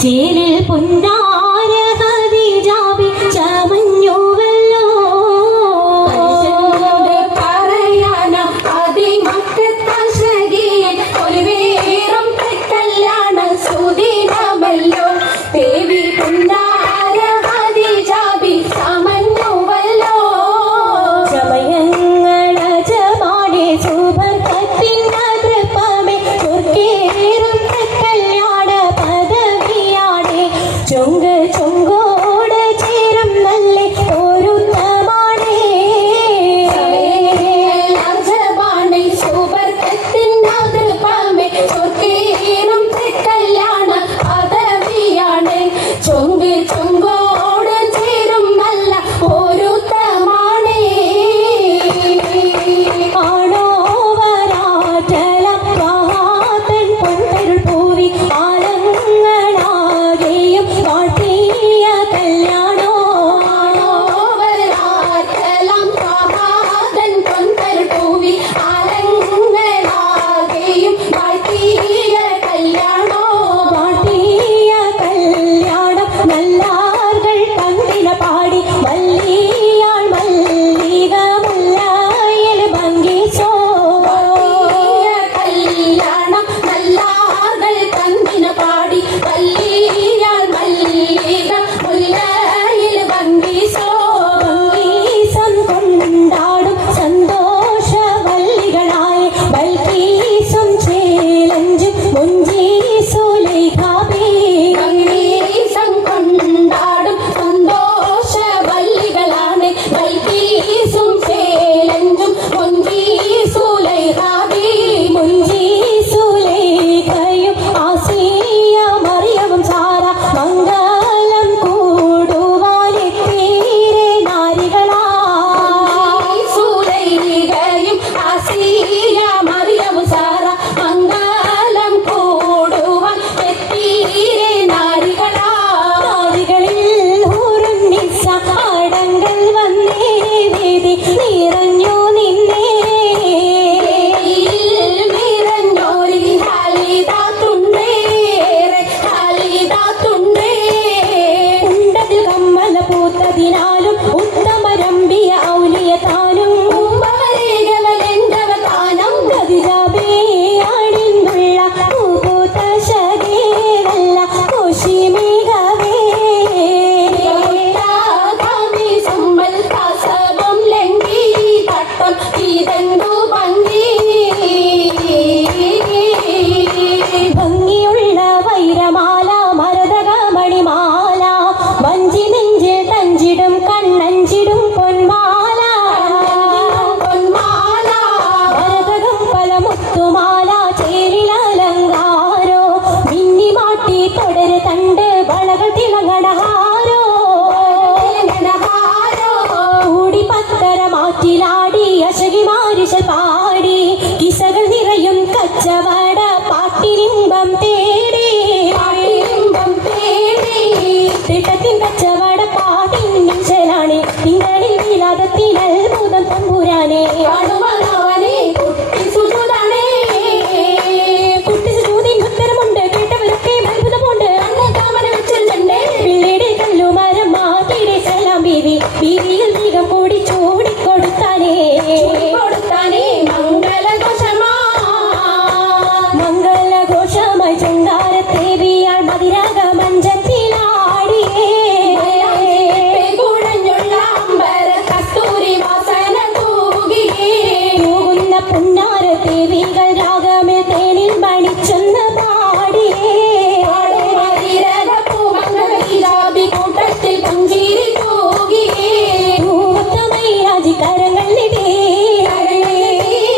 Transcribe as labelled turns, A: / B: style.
A: ചേരിൽ പുന്നാര നിറഞ്ഞു തുമ്പം തേടി
B: തുമ്പം തേടി
A: തിട്ടത്തിൻ കച്ചവട പാട്ടിൻ നിഞ്ചലാണേ തിങ്കളിൽ വിലാതത്തിൽ അത്ഭുതം തമ്പുരാനേ. പൊന്നാര ദേവികൾ രാഗമേ തേനിൽ മണിച്ച.